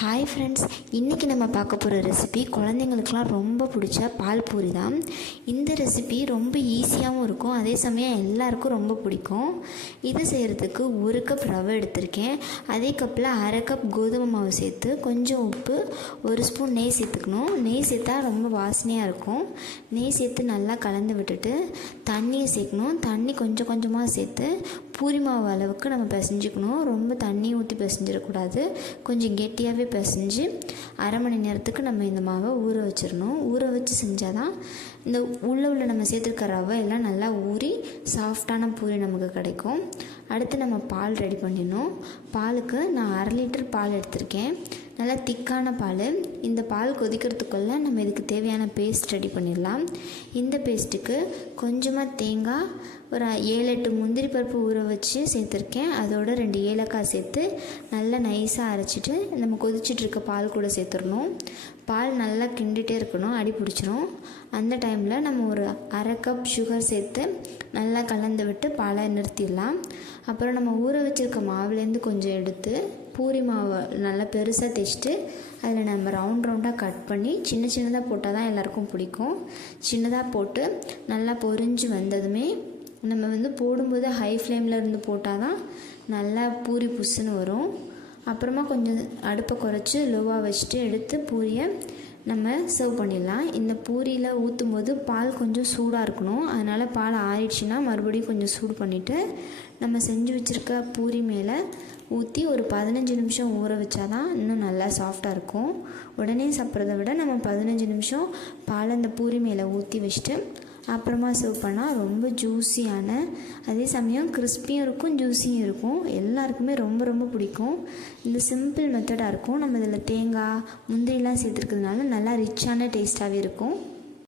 Hi friends, இன்றைக்கி நம்ம பார்க்க போகிற ரெசிபி குழந்தைங்களுக்குலாம் ரொம்ப பிடிச்ச பால் பூரி தான். இந்த ரெசிபி ரொம்ப ஈஸியாகவும் இருக்கும், அதே சமயம் எல்லாருக்கும் ரொம்ப பிடிக்கும். இது செய்கிறதுக்கு 1 கப் ரவை எடுத்திருக்கேன். அதே கப்பில் அரை கப் கோதுமை மாவு சேர்த்து கொஞ்சம் உப்பு, 1 ஸ்பூன் நெய் சேர்த்துக்கணும். நெய் சேர்த்தா ரொம்ப வாசனையாக இருக்கும். நெய் சேர்த்து நல்லா கலந்து விட்டுட்டு தண்ணியை சேர்க்கணும். தண்ணி கொஞ்சம் கொஞ்சமாக சேர்த்து பூரி மாவு அளவுக்கு நம்ம பிசைஞ்சிக்கணும். ரொம்ப தண்ணி ஊற்றி பிசைஞ்சிடக்கூடாது. கொஞ்சம் கெட்டியாகவே பிசைஞ்சு அரை மணி நேரத்துக்கு நம்ம இந்த மாவை ஊற வச்சிடணும். ஊற வச்சு செஞ்சால் தான் இந்த உள்ள நம்ம சேர்த்துருக்க ரவை எல்லாம் நல்லா ஊறி சாஃப்டான பூரி நமக்கு கிடைக்கும். அடுத்து நம்ம பால் ரெடி பண்ணிடணும். பாலுக்கு நான் 1/2 லிட்டர் பால் எடுத்திருக்கேன். நல்லா திக்கான பால். இந்த பால் கொதிக்கிறதுக்குள்ளே நம்ம இதுக்கு தேவையான பேஸ்ட் ரெடி பண்ணிடலாம். இந்த பேஸ்ட்டுக்கு கொஞ்சமாக தேங்காய், ஒரு 7-8 முந்திரி பருப்பு ஊற வச்சு சேர்த்துருக்கேன். அதோட 2 ஏலக்காய் சேர்த்து நல்லா நைஸாக அரைச்சிட்டு நம்ம கொதிச்சுட்டு இருக்க பால் கூட சேர்த்துடணும். பால் நல்லா கிண்டிகிட்டே இருக்கணும், அடி பிடிச்சிரும். அந்த டைமில் நம்ம ஒரு அரை கப் சுகர் சேர்த்து நல்லா கலந்து விட்டு பாலை நிறுத்திடலாம். அப்புறம் நம்ம ஊற வச்சுருக்க மாவுலேருந்து கொஞ்சம் எடுத்து பூரி மாவை நல்லா பெருசாக தேய்ச்சிட்டு அதில் நம்ம ரவுண்டாக கட் பண்ணி சின்ன சின்னதாக போட்டால் தான் எல்லாருக்கும் பிடிக்கும். சின்னதாக போட்டு நல்லா பொரிஞ்சு வந்ததுமே நம்ம போடும்போது ஹை ஃப்ளேமில் இருந்து போட்டால் தான் நல்லா பூரி புஸ்ஸுன்னு வரும். அப்புறமா கொஞ்சம் அடுப்பை குறைச்சி லோவாக வச்சுட்டு எடுத்து பூரியை நம்ம சர்வ் பண்ணிடலாம். இந்த பூரியில் ஊற்றும் போது பால் கொஞ்சம் சூடாக இருக்கணும். அதனால் பால் ஆறிடுச்சுன்னா மறுபடியும் கொஞ்சம் சூடு பண்ணிவிட்டு நம்ம செஞ்சு வச்சுருக்க பூரி மேலே ஊற்றி ஒரு 15 நிமிஷம் ஊற வச்சா தான் இன்னும் நல்லா சாஃப்டாக இருக்கும். உடனே சாப்பிட்றத விட நம்ம 15 நிமிஷம் பால் அந்த பூரி மேலே ஊற்றி வச்சுட்டு அப்புறமா சர்வ் பண்ணால் ரொம்ப ஜூஸியான, அதே சமயம் கிறிஸ்பியும் இருக்கும், ஜூஸியும் இருக்கும். எல்லாருக்குமே ரொம்ப ரொம்ப பிடிக்கும். இந்த சிம்பிள் மெத்தடாக இருக்கும். நம்ம இதில் தேங்காய், முந்திரிலாம் சேர்த்துருக்கிறதுனால நல்லா ரிச்சான டேஸ்ட்டாகவே இருக்கும்.